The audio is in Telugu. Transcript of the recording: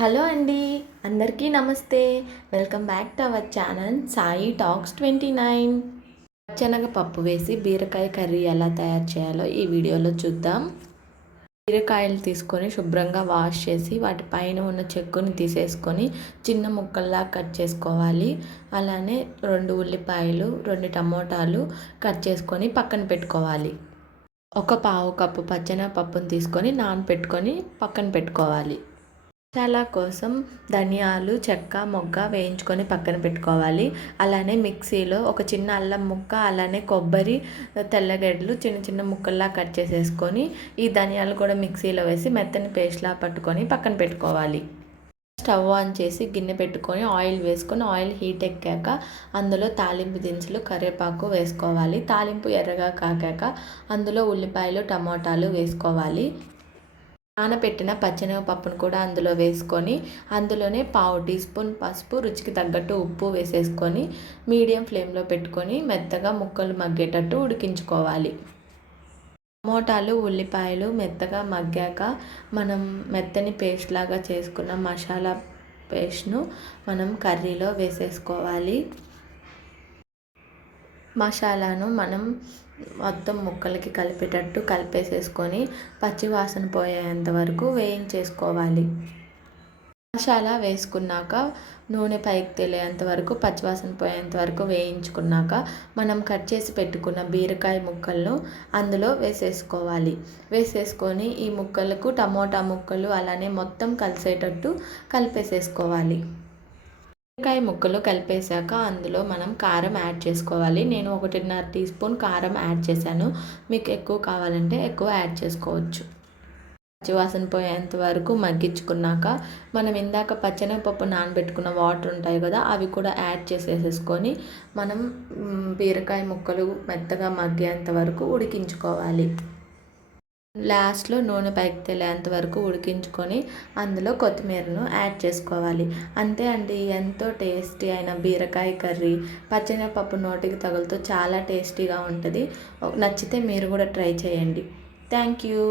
హలో అండి అందరికీ నమస్తే. Welcome back to our channel Sai talks twenty nine. పప్పు వేసి బీరకాయ కర్రీ ఎలా తయారు చేయాలో ఈ వీడియోలో చూద్దాం. బీరకాయలు తీసుకొని శుభ్రంగా వాష్ చేసి వాటి పైన ఉన్న చెక్కుని తీసేసుకొని చిన్న ముక్కల్లా కట్ చేసుకోవాలి. అలానే రెండు ఉల్లిపాయలు రెండు టమోటాలు కట్ చేసుకొని పక్కన పెట్టుకోవాలి. ఒక పావు కప్పు పప్పును తీసుకొని నానబెట్టుకొని పక్కన పెట్టుకోవాలి. మసాలా కోసం ధనియాలు చెక్క మొగ్గ వేయించుకొని పక్కన పెట్టుకోవాలి. అలానే మిక్సీలో ఒక చిన్న అల్లం ముక్క అలానే కొబ్బరి తెల్లగడ్డలు చిన్న చిన్న ముక్కల్లా కట్ చేసేసుకొని ఈ ధనియాలు కూడా మిక్సీలో వేసి మెత్తని పేస్ట్లా పట్టుకొని పక్కన పెట్టుకోవాలి. స్టవ్ ఆన్ చేసి గిన్నె పెట్టుకొని ఆయిల్ వేసుకొని ఆయిల్ హీట్ ఎక్కాక అందులో తాలింపు దినుసులు కరివేపాకు వేసుకోవాలి. తాలింపు ఎర్రగా కాకాక అందులో ఉల్లిపాయలు టమోటాలు వేసుకోవాలి. నానబెట్టిన పప్పును కూడా అందులో వేసుకొని అందులోనే పావు టీ స్పూన్ పసుపు రుచికి తగ్గట్టు ఉప్పు వేసేసుకొని మీడియం ఫ్లేమ్లో పెట్టుకొని మెత్తగా ముక్కలు మగ్గేటట్టు ఉడికించుకోవాలి. టమోటాలు ఉల్లిపాయలు మెత్తగా మగ్గాక మనం మెత్తని పేస్ట్ లాగా చేసుకున్న మసాలా పేస్ట్ను మనం కర్రీలో వేసేసుకోవాలి. మసాలాను మనం మొత్తం ముక్కలకి కలిపేటట్టు కలిపేసేసుకొని పచ్చివాసన పోయేంత వరకు వేయించేసుకోవాలి. మసాలా వేసుకున్నాక నూనె పైకి తెలియేంత వరకు పచ్చివాసన పోయేంత వరకు వేయించుకున్నాక మనం కట్ చేసి పెట్టుకున్న బీరకాయ ముక్కలను అందులో వేసేసుకోవాలి. వేసేసుకొని ఈ ముక్కలకు టమోటా ముక్కలు అలానే మొత్తం కలిసేటట్టు కలిపేసేసుకోవాలి. బీరకాయ ముక్కలు కలిపేశాక అందులో మనం కారం యాడ్ చేసుకోవాలి. నేను ఒకటిన్నర టీ స్పూన్ కారం యాడ్ చేశాను. మీకు ఎక్కువ కావాలంటే ఎక్కువ యాడ్ చేసుకోవచ్చు. పచ్చివాసన పోయేంత వరకు మగ్గించుకున్నాక మనం ఇందాక పచ్చనపప్పు నానబెట్టుకున్న వాటర్ ఉంటాయి కదా అవి కూడా యాడ్ చేసేసేసుకొని మనం బీరకాయ ముక్కలు మెత్తగా మగ్గేంత వరకు ఉడికించుకోవాలి. లాస్ట్లో నూనె పైకి తెలియంత వరకు ఉడికించుకొని అందులో కొత్తిమీరను యాడ్ చేసుకోవాలి. అంతే అండి ఎంతో టేస్టీ అయిన బీరకాయ కర్రీ. పచ్చెనపప్పు నోటికి తగులుతూ చాలా టేస్టీగా ఉంటుంది. నచ్చితే మీరు కూడా ట్రై చేయండి. Thank you.